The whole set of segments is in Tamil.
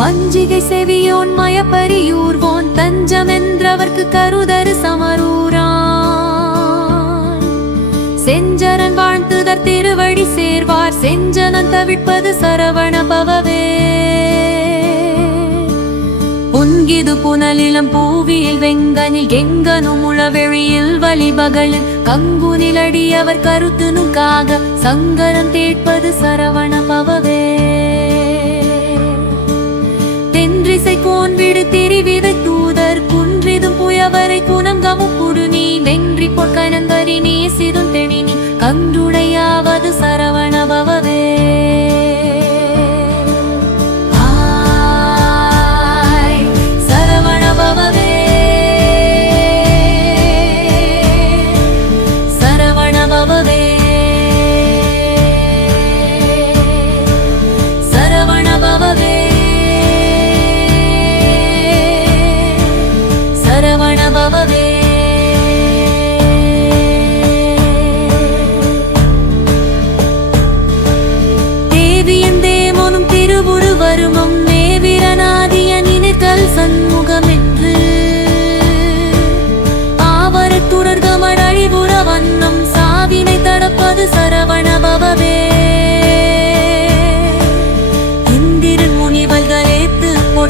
வஞ்சிகை செவியோன் மயப்பரியூர்வோன் தஞ்சம் என்றவர்க்கு கருதரு சமரூரான். செஞ்சரன் வாழ்த்துதர் திருவடி சேர்வார் செஞ்சனன் தவிர்ப்பது சரவண பவவே. புன்கிது புனலிலம் பூவியில் வெங்கனில் எங்கனும் உளவெளியில் வழிபகலில் கங்குனிலடியவர் கருத்துனுக்காக சங்கரன் தேட்பது சரவண பவவே. முன் விடு தெரிவித தூதர் குன்றிதும் புயவரை குணம் கமுப்புடு நீ வென்றி பொற்கனந்தரி நீ சிதும் தெளினி கன்றுடையாவது சரவணபவவே. சரவணபவே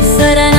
Sarah.